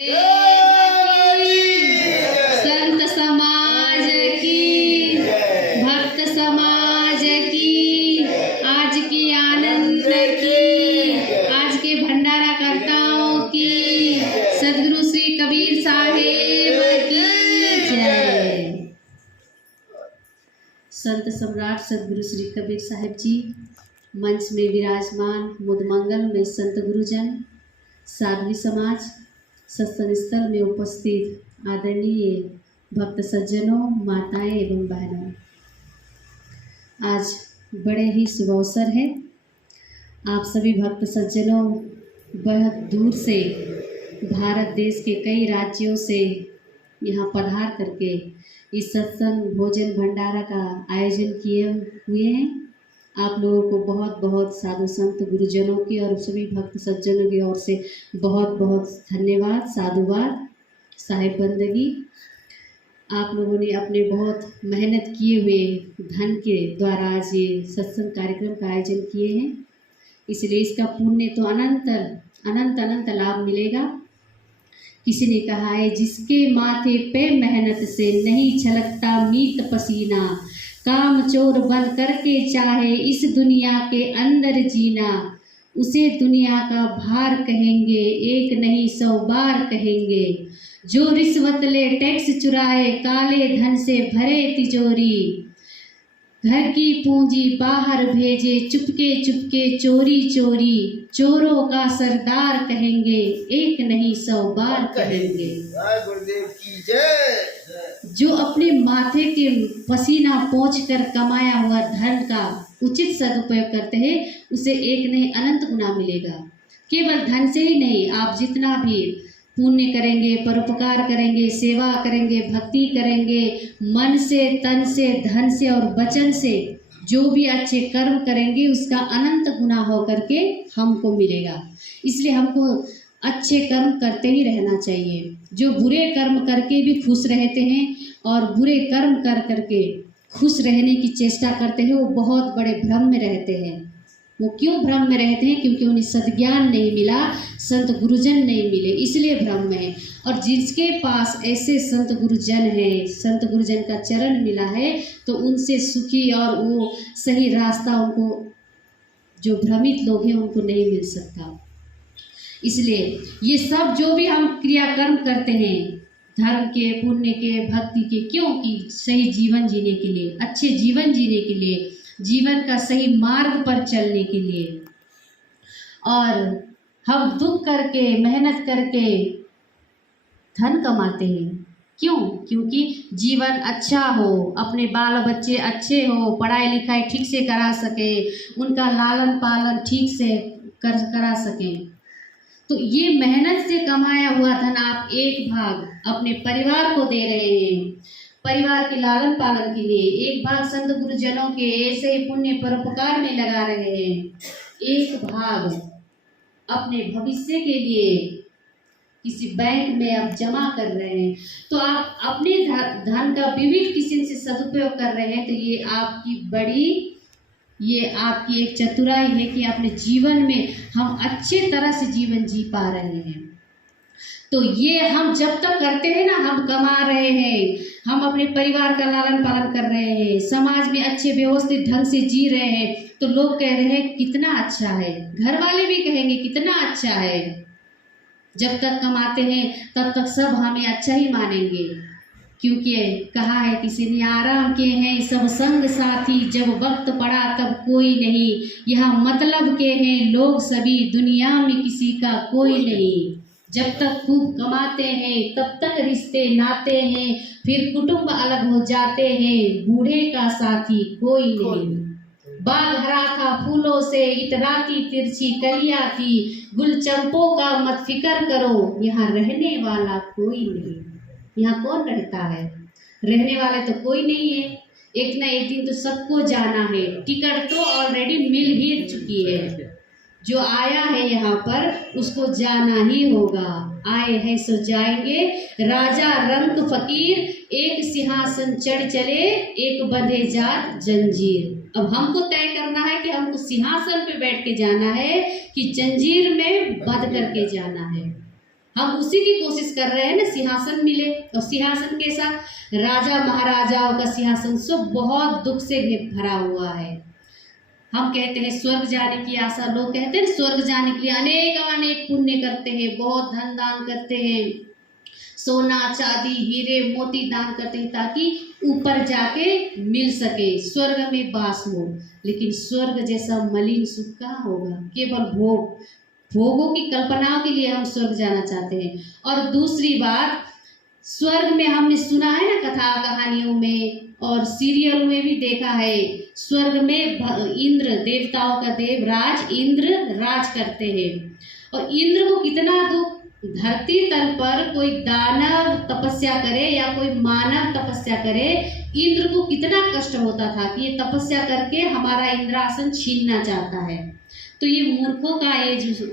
संत समाज की, भक्त समाज की, आज की आनंद की, आज के भंडारा करताओं की, सदगुरु श्री कबीर साहेब की जय। संत सम्राट सदगुरु श्री कबीर साहेब जी मंच में विराजमान, मुदमंगल में संत गुरुजन, साध्वी समाज, सत्संग स्थल में उपस्थित आदरणीय भक्त सज्जनों, माताएं एवं बहनों, आज बड़े ही शुभ अवसर है। आप सभी भक्त सज्जनों बहुत दूर से, भारत देश के कई राज्यों से यहाँ पधार करके इस सत्संग भोजन भंडारा का आयोजन किए हुए हैं। आप लोगों को बहुत बहुत साधु संत गुरुजनों की और सभी भक्त सज्जनों की ओर से बहुत बहुत धन्यवाद, साधुवाद, साहिब बंदगी। आप लोगों ने अपने बहुत मेहनत किए हुए धन के द्वारा आज ये सत्संग कार्यक्रम का आयोजन किए हैं, इसलिए इसका पुण्य तो अनंत अनंत अनंत लाभ मिलेगा। किसी ने कहा है, जिसके माथे पे मेहनत से नहीं छलकता मीत पसीना, काम चोर बन करके चाहे इस दुनिया के अंदर जीना, उसे दुनिया का भार कहेंगे, एक नहीं 100 बार कहेंगे। जो रिश्वत ले, टैक्स चुराए, काले धन से भरे तिजोरी, घर की पूंजी बाहर भेजे, चुपके चुपके चोरी चोरी, चोरों का सरदार कहेंगे, एक नहीं 100 बार कहेंगे। गुरुदेव की जय। जो अपने माथे के पसीना पोंछ कर कमाया हुआ धन का उचित सदुपयोग करते हैं, उसे एक नहीं अनंत गुना मिलेगा। केवल धन से ही नहीं, आप जितना भी पुण्य करेंगे, परोपकार करेंगे, सेवा करेंगे, भक्ति करेंगे, मन से, तन से, धन से और वचन से जो भी अच्छे कर्म करेंगे, उसका अनंत गुना हो करके हमको मिलेगा। इसलिए हमको अच्छे कर्म करते ही रहना चाहिए। जो बुरे कर्म करके भी खुश रहते हैं और बुरे कर्म कर करके खुश रहने की चेष्टा करते हैं, वो बहुत बड़े भ्रम में रहते हैं। वो क्यों भ्रम में रहते हैं? क्योंकि उन्हें सद्ज्ञान नहीं मिला, संत गुरुजन नहीं मिले, इसलिए भ्रम में है। और जिसके पास ऐसे संत गुरुजन हैं, संत गुरुजन का चरण मिला है, तो उनसे सुखी और वो सही रास्ता उनको, जो भ्रमित लोग हैं, उनको नहीं मिल सकता। इसलिए ये सब जो भी हम क्रियाकर्म करते हैं, धर्म के, पुण्य के, भक्ति के, क्योंकि सही जीवन जीने के लिए, अच्छे जीवन जीने के लिए, जीवन का सही मार्ग पर चलने के लिए। और हम दुख करके, मेहनत करके धन कमाते हैं। क्यों? क्योंकि जीवन अच्छा हो, अपने बाल बच्चे अच्छे हो, पढ़ाई लिखाई ठीक से करा सके, उनका लालन पालन ठीक से करा सकें। तो ये मेहनत से कमाया हुआ धन आप एक भाग अपने परिवार को दे रहे हैं, परिवार के लालन पालन के लिए, एक भाग संत गुरुजनों के ऐसे ही पुण्य परोपकार में लगा रहे हैं, एक भाग अपने भविष्य के लिए किसी बैंक में आप जमा कर रहे हैं। तो आप अपने धन का विविध किस्म से सदुपयोग कर रहे हैं। तो ये आपकी एक चतुराई है कि अपने जीवन में हम अच्छे तरह से जीवन जी पा रहे हैं। तो ये हम जब तक करते हैं ना, हम कमा रहे हैं, हम अपने परिवार का लालन पालन कर रहे हैं, समाज में अच्छे व्यवस्थित ढंग से जी रहे हैं, तो लोग कह रहे हैं कितना अच्छा है, घर वाले भी कहेंगे कितना अच्छा है। जब तक कमाते हैं तब तक सब हमें अच्छा ही मानेंगे, क्योंकि कहा है किसी ने, आराम के हैं सब संग साथी, जब वक्त पड़ा तब कोई नहीं, यहाँ मतलब के हैं लोग सभी, दुनिया में किसी का कोई नहीं। जब तक खूब कमाते हैं तब तक रिश्ते नाते हैं, फिर कुटुंब अलग हो जाते हैं, बूढ़े का साथी कोई नहीं। बाग भरा था फूलों से, इतराती तिरछी कलियां थी, गुल चंपों का मत फिकर करो, यहाँ रहने वाला कोई नहीं। यहाँ कौन रहता है? रहने वाले तो कोई नहीं है। एक ना एक दिन तो सबको जाना है, टिकट तो ऑलरेडी मिल ही चुकी है। जो आया है यहाँ पर उसको जाना ही होगा। आए हैं सो जाएंगे, राजा रंक फकीर, एक सिंहासन चढ़ चले, एक बंधे जात जंजीर। अब हमको तय करना है कि हमको सिंहासन पे बैठ के जाना है कि जंजीर में बंध करके जाना है। हम उसी की कोशिश कर रहे हैं ना, सिंहासन मिले। और सिंहासन कैसा? राजा महाराजाओं का सिंहासन, सब बहुत दुख से भरा हुआ है। हम कहते हैं स्वर्ग जाने की आशा, लोग कहते हैं स्वर्ग जाने के लिए अनेक अनेक पुण्य करते हैं, बहुत धन दान करते हैं, सोना चांदी हीरे मोती दान करते हैं ताकि ऊपर जाके मिल सके, स्वर्ग में वास हो। लेकिन स्वर्ग जैसा मलिन सुख कहाँ होगा? केवल भोगों की कल्पनाओं के लिए हम स्वर्ग जाना चाहते हैं। और दूसरी बात, स्वर्ग में हमने सुना है ना, कथा कहानियों में और सीरियल में भी देखा है, स्वर्ग में इंद्र, देवताओं का देवराज इंद्र राज करते हैं। और इंद्र को कितना दुख, धरती तल पर कोई दानव तपस्या करे या कोई मानव तपस्या करे, इंद्र को कितना कष्ट होता था कि ये तपस्या करके हमारा इंद्रासन छीनना चाहता है। तो ये मूर्खों का ये जो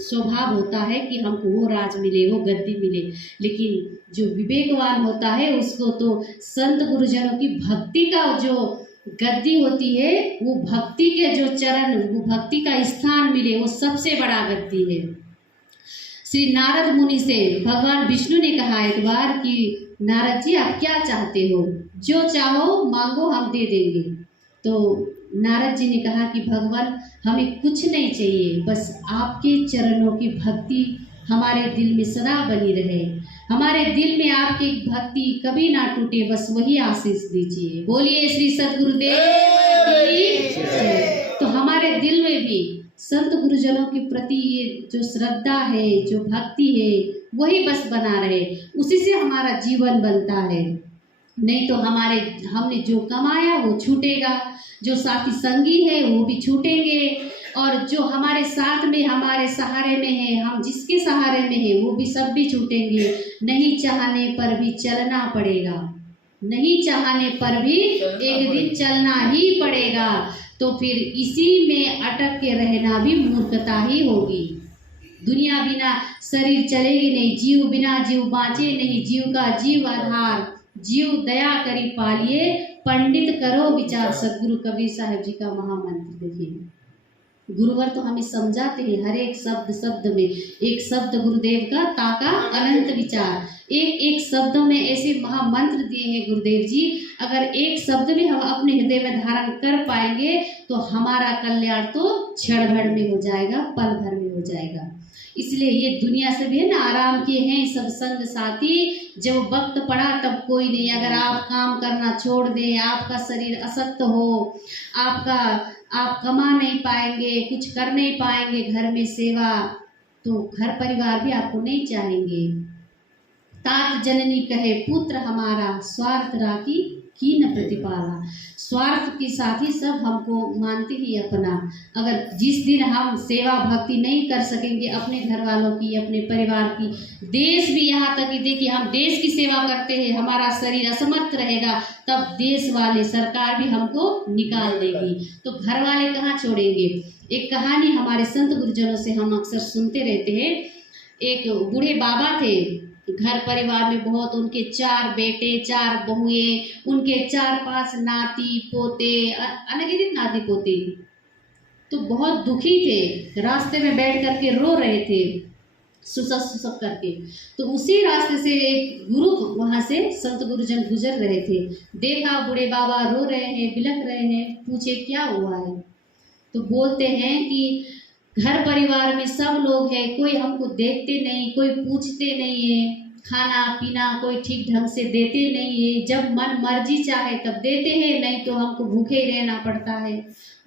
स्वभाव होता है कि हमको वो राज मिले, वो गद्दी मिले। लेकिन जो विवेकवान होता है उसको तो संत गुरुजनों की भक्ति का जो गद्दी होती है, वो भक्ति के जो चरण, वो भक्ति का स्थान मिले, वो सबसे बड़ा गद्दी है। श्री नारद मुनि से भगवान विष्णु ने कहा एक बार कि नारद जी आप क्या चाहते हो? जो चाहो मांगो, हम दे देंगे। तो नारद जी ने कहा कि भगवान हमें कुछ नहीं चाहिए, बस आपके चरणों की भक्ति हमारे दिल में सदा बनी रहे, हमारे दिल में आपकी भक्ति कभी ना टूटे, बस वही आशीष दीजिए। बोलिए श्री सद्गुरुदेव की जय। तो हमारे दिल में भी संत गुरुजनों के प्रति ये जो श्रद्धा है, जो भक्ति है, वही बस बना रहे, उसी से हमारा जीवन बनता है। नहीं तो हमने जो कमाया वो छूटेगा, जो साथी संगी है वो भी छूटेंगे, और जो हमारे साथ में, हमारे सहारे में है, हम जिसके सहारे में है, वो भी सब भी छूटेंगे। नहीं चाहने पर भी चलना पड़ेगा, नहीं चाहने पर भी एक दिन चलना ही पड़ेगा। तो फिर इसी में अटक के रहना भी मूर्खता ही होगी। दुनिया बिना शरीर चलेगी नहीं, जीव बिना जीव बाँचे नहीं, जीव का जीव आधार, जीव दया करी पालिए, पंडित करो विचार। सदगुरु कबीर साहब जी का महामंत्र देखिए। गुरुवर तो हमें समझाते हैं हर एक शब्द में, एक शब्द गुरुदेव का ताका अनंत विचार, एक एक शब्दों में ऐसे महामंत्र दिए हैं गुरुदेव जी। अगर एक शब्द भी हम अपने हृदय में धारण कर पाएंगे तो हमारा कल्याण तो क्षण भर में हो जाएगा, पल भर में हो जाएगा। इसलिए ये दुनिया से भी है ना, आराम किए हैं सब संग साथी, जब वक्त पड़ा तब कोई नहीं। अगर आप काम करना छोड़ दें, आपका शरीर असक्त हो, आप कमा नहीं पाएंगे, कुछ कर नहीं पाएंगे घर में सेवा, तो घर परिवार भी आपको नहीं चाहेंगे। तात जननी कहे पुत्र हमारा, स्वार्थ राखी की न प्रतिपाला। स्वार्थ के साथ ही सब हमको मानते ही अपना। अगर जिस दिन हम सेवा भक्ति नहीं कर सकेंगे अपने घर वालों की, अपने परिवार की, देश भी यहाँ तक कि देखिए हम देश की सेवा करते हैं, हमारा शरीर असमर्थ रहेगा, तब देश वाले, सरकार भी हमको निकाल देगी, तो घर वाले कहाँ छोड़ेंगे। एक कहानी हमारे संत गुरुजनों से हम अक्सर सुनते रहते हैं। एक बूढ़े बाबा थे, घर परिवार में बहुत, उनके 4 बेटे 4 बहुएं, उनके 4-5 नाती पोते, अनगिनत नाती पोते, तो बहुत दुखी थे, रास्ते में बैठ करके रो रहे थे सुसक करके। तो उसी रास्ते से एक गुरु वहाँ से संत गुरुजन गुजर रहे थे, देखा बूढ़े बाबा रो रहे हैं, बिलख रहे हैं, पूछे क्या हुआ है। तो बोलते हैं कि घर परिवार में सब लोग हैं, कोई हमको देखते नहीं, कोई पूछते नहीं है, खाना पीना कोई ठीक ढंग से देते नहीं है, जब मन मर्जी चाहे तब देते हैं, नहीं तो हमको भूखे ही रहना पड़ता है,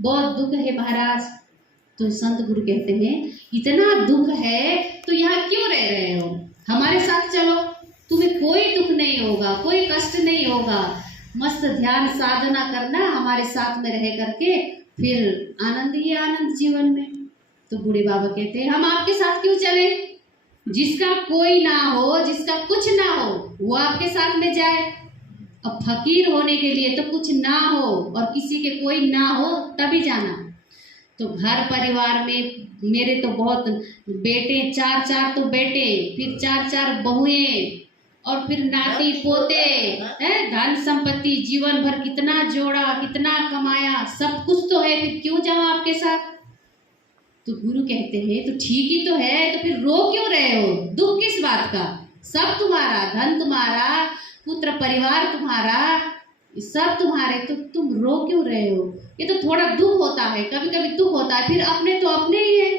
बहुत दुख है महाराज। तो संत गुरु कहते हैं इतना दुख है तो यहाँ क्यों रह रहे हो, हमारे साथ चलो, तुम्हें कोई दुख नहीं होगा, कोई कष्ट नहीं होगा, मस्त ध्यान साधना करना हमारे साथ में रह करके, फिर आनंद ही आनंद जीवन में। तो बूढ़े बाबा कहते हैं हम आपके साथ क्यों चले, जिसका कोई ना हो, जिसका कुछ ना हो, वो आपके साथ में जाए। अब फकीर होने के लिए तो कुछ ना हो और किसी के कोई ना हो तभी जाना। तो घर परिवार में मेरे तो बहुत बेटे, 4 तो बेटे, फिर 4 बहुएं, और फिर नाती पोते, धन संपत्ति जीवन भर कितना जोड़ा, कितना कमाया, सब कुछ तो है, फिर क्यों जाऊं आपके साथ। तो गुरु कहते हैं तो ठीक ही तो है, तो फिर रो क्यों रहे हो, दुख किस बात का, सब तुम्हारा, धन तुम्हारा, पुत्र परिवार तुम्हारा, सब तुम्हारे, तो तुम रो क्यों रहे हो। ये तो थोड़ा दुख होता है, कभी कभी दुख होता है, फिर अपने तो अपने ही है,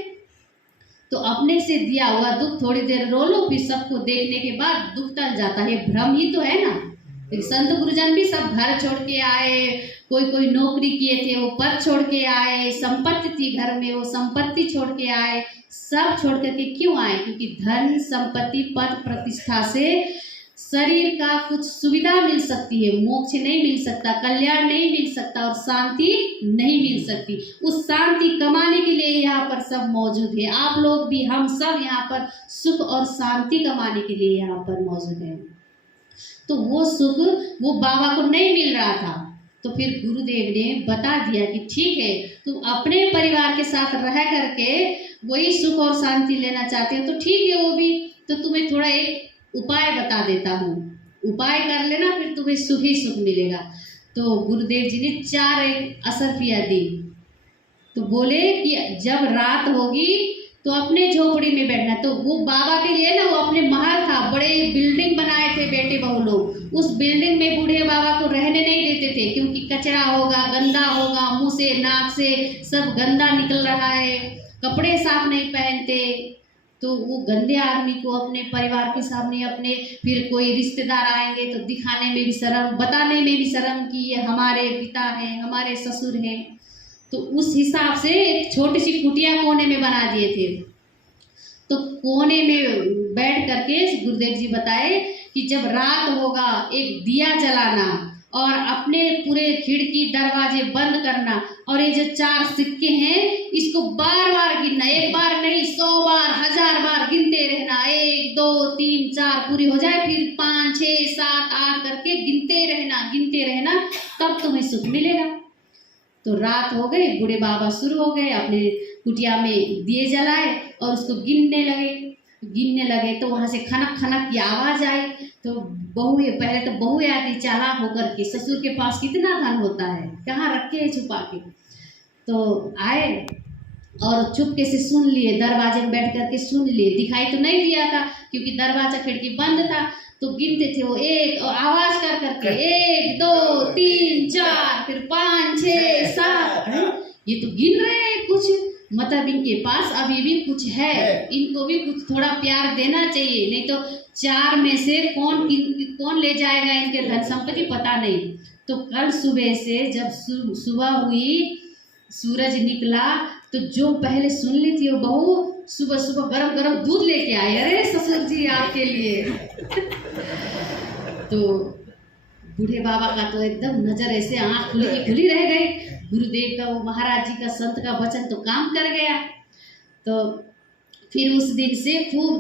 तो अपने से दिया हुआ दुख थोड़ी देर रो लो, फिर सबको देखने के बाद दुख टल जाता है, भ्रम ही तो है ना। एक संत गुरुजन भी सब घर छोड़ के आए, कोई नौकरी किए थे वो पद छोड़ के आए, संपत्ति थी घर में वो संपत्ति छोड़ के आए, सब छोड़ करके क्यों आए, क्योंकि धन संपत्ति पद प्रतिष्ठा से शरीर का कुछ सुविधा मिल सकती है, मोक्ष नहीं मिल सकता, कल्याण नहीं मिल सकता और शांति नहीं मिल सकती। उस शांति कमाने के लिए यहाँ पर सब मौजूद है, आप लोग भी, हम सब यहाँ पर सुख और शांति कमाने के लिए यहाँ पर मौजूद है। तो वो सुख वो बाबा को नहीं मिल रहा था, तो फिर गुरुदेव ने बता दिया कि ठीक है, तुम अपने परिवार के साथ रह करके वही सुख और शांति लेना चाहते हो तो ठीक है, वो भी तो तुम्हें थोड़ा एक उपाय बता देता हूँ, उपाय कर लेना, फिर तुम्हें सुख ही सुख मिलेगा। तो गुरुदेव जी ने 4 असरफियाँ दी, तो बोले कि जब रात होगी तो अपने झोपड़ी में बैठना। तो वो बाबा के लिए ना, वो अपने महल था, बड़े बिल्डिंग बनाए थे बेटे बहू लोग, उस बिल्डिंग में बूढ़े बाबा को रहने नहीं देते थे, क्योंकि कचरा होगा, गंदा होगा, मुंह से नाक से सब गंदा निकल रहा है, कपड़े साफ नहीं पहनते, तो वो गंदे आदमी को अपने परिवार के सामने, अपने फिर कोई रिश्तेदार आएंगे तो दिखाने में भी शर्म, बताने में भी शर्म कि ये हमारे पिता हैं, हमारे ससुर हैं। तो उस हिसाब से एक छोटी सी कुटिया कोने में बना दिए थे। तो कोने में बैठ करके गुरुदेव जी बताए कि जब रात होगा एक दिया जलाना और अपने पूरे खिड़की दरवाजे बंद करना, और ये जो 4 सिक्के हैं इसको बार बार गिनना, एक बार नहीं 100 बार 1000 बार गिनते रहना, 1 2 3 4 पूरी हो जाए, फिर 5 6 7 8 करके गिनते रहना, तब तुम्हें सुख मिलेगा। तो रात हो गई, बूढ़े बाबा शुरू हो गए, अपने कुटिया में दिए जलाए और उसको गिनने लगे। तो वहाँ से खनक खनक की आवाज़ आई। तो बहू है, पहले तो बहू आती चालाक होकर के, ससुर के पास कितना धन होता है, कहाँ रखे है छुपा के, तो आए और चुपके से सुन लिए, दरवाजे में बैठ करके सुन लिए, दिखाई तो नहीं दिया था क्योंकि दरवाजा खिड़की बंद था। तो गिनते थे वो, एक आवाज कर करके 1 2 3 4, फिर 5 6 7, ये तो गिन रहे हैं कुछ, मतलब इनके पास अभी भी कुछ है, इनको भी कुछ थोड़ा प्यार देना चाहिए, नहीं तो 4 में से कौन ले जाएगा इनके धन संपत्ति, पता नहीं। तो कल सुबह से जब सुबह हुई, सूरज निकला, तो जो पहले सुन ली थी वो बहू सुबह सुबह गरम गरम दूध लेके आई, अरे ससुर जी आपके लिए। तो बूढ़े बाबा का तो एकदम नजर ऐसे आँख खुली रह गई, गुरुदेव का वो महाराज जी का संत का वचन तो काम कर गया। तो फिर उस दिन से खूब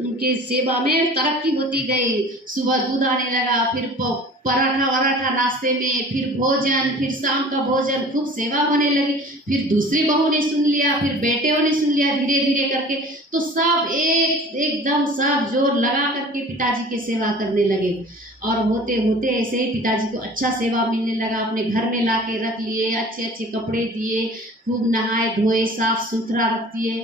उनके सेवा में तरक्की होती गई, सुबह दूध आने लगा, फिर पराठा वराठा नाश्ते में, फिर भोजन, फिर शाम का भोजन, खूब सेवा होने लगी। फिर दूसरी बहू ने सुन लिया, फिर बेटियों ने सुन लिया, धीरे धीरे करके तो सब एकदम सब जोर लगा करके पिताजी की सेवा करने लगे। और होते होते ऐसे ही पिताजी को अच्छा सेवा मिलने लगा, अपने घर में ला के रख लिए, अच्छे अच्छे कपड़े दिए, खूब नहाए धोए, साफ सुथरा रख दिए।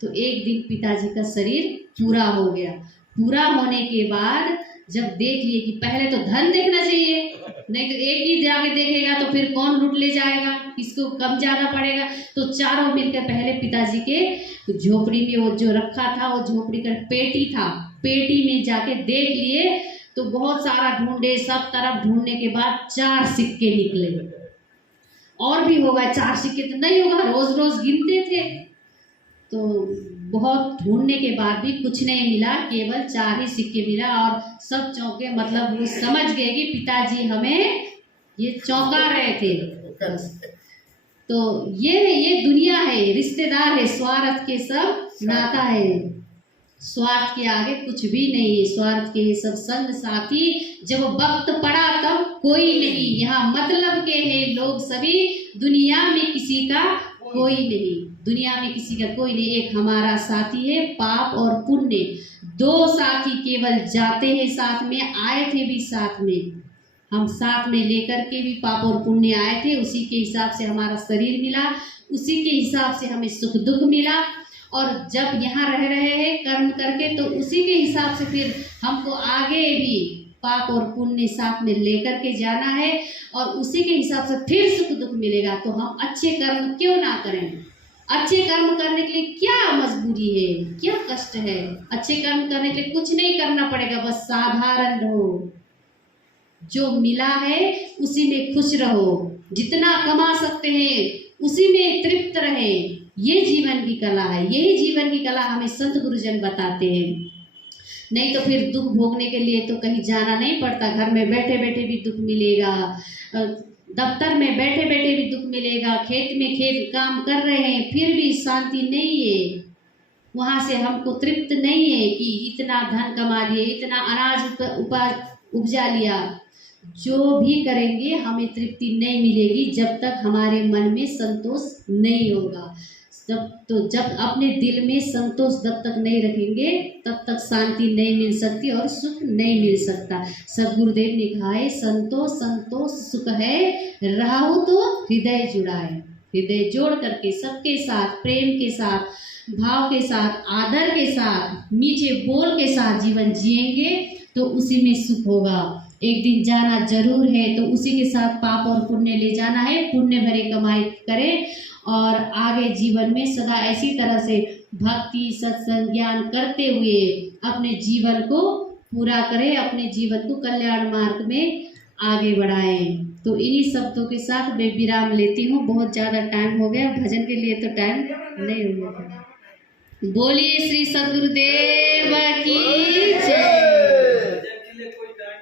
तो एक दिन पिताजी का शरीर पूरा हो गया। पूरा होने के बाद जब देख लिए कि पहले तो धन देखना चाहिए, नहीं तो एक ही जाके देखेगा तो फिर कौन लूट ले जाएगा, किसको कब जाना पड़ेगा। तो चारों मिलकर पहले पिताजी के झोपड़ी में वो जो रखा था, वो झोपड़ी का पेटी था, पेटी में जाके देख लिए। तो बहुत सारा ढूंढे, सब तरफ ढूंढने के बाद 4 सिक्के निकले। और भी होगा 4 सिक्के तो नहीं होगा, रोज रोज गिनते थे। तो बहुत ढूंढने के बाद भी कुछ नहीं मिला, केवल 4 ही सिक्के मिला। और सब चौंके, मतलब वो समझ गए कि पिताजी हमें ये चौंका रहे थे। तो ये दुनिया है, रिश्तेदार है, स्वार्थ के सब नाता है, स्वार्थ के आगे कुछ भी नहीं है, स्वार्थ के सब संग साथी, जब वक्त पड़ा तब कोई नहीं। यहाँ मतलब के हैं लोग सभी, दुनिया में किसी का कोई नहीं, दुनिया में किसी का कोई नहीं। एक हमारा साथी है पाप और पुण्य, 2 साथी केवल जाते हैं साथ में, आए थे भी साथ में। हम साथ में लेकर के भी पाप और पुण्य आए थे, उसी के हिसाब से हमारा शरीर मिला, उसी के हिसाब से हमें सुख दुख मिला। और जब यहाँ रह रहे हैं कर्म करके, तो उसी के हिसाब से फिर हमको आगे भी पाप और पुण्य साथ में लेकर के जाना है, और उसी के हिसाब से फिर सुख दुख मिलेगा। तो हम अच्छे कर्म क्यों ना करें? अच्छे कर्म करने के लिए क्या मजबूरी है, क्या कष्ट है? अच्छे कर्म करने के लिए कुछ नहीं करना पड़ेगा, बस साधारण रहो, जो मिला है उसी में खुश रहो, जितना कमा सकते हैं उसी में तृप्त रहे। ये जीवन की कला है, यही जीवन की कला हमें संत गुरुजन बताते हैं। नहीं तो फिर दुख भोगने के लिए तो कहीं जाना नहीं पड़ता, घर में बैठे बैठे भी दुख मिलेगा, दफ्तर में बैठे बैठे भी दुख मिलेगा, खेत में खेत काम कर रहे हैं फिर भी शांति नहीं है, वहाँ से हमको तृप्त नहीं है कि इतना धन कमा लिए, इतना अनाज उपजा लिया। जो भी करेंगे हमें तृप्ति नहीं मिलेगी जब तक हमारे मन में संतोष नहीं होगा। जब अपने दिल में संतोष जब तक नहीं रखेंगे तब तक शांति नहीं मिल सकती और सुख नहीं मिल सकता। सदगुरुदेव ने कहा है, संतोष संतोष सुख है, राहु तो हृदय जुड़ाए। हृदय जोड़ करके सबके साथ प्रेम के साथ, भाव के साथ, आदर के साथ, मीठे बोल के साथ जीवन जिएंगे तो उसी में सुख होगा। एक दिन जाना जरूर है, तो उसी के साथ पाप और पुण्य ले जाना है। पुण्य भरे कमाई करें और आगे जीवन में सदा ऐसी तरह से भक्ति सत्संग ज्ञान करते हुए अपने जीवन को पूरा करें, अपने जीवन को कल्याण मार्ग में आगे बढ़ाएं। तो इन्हीं शब्दों के साथ मैं विराम लेती हूँ। बहुत ज़्यादा टाइम हो गया, भजन के लिए तो टाइम नहीं हो गया। बोलिए श्री सदगुरुदेव की जय।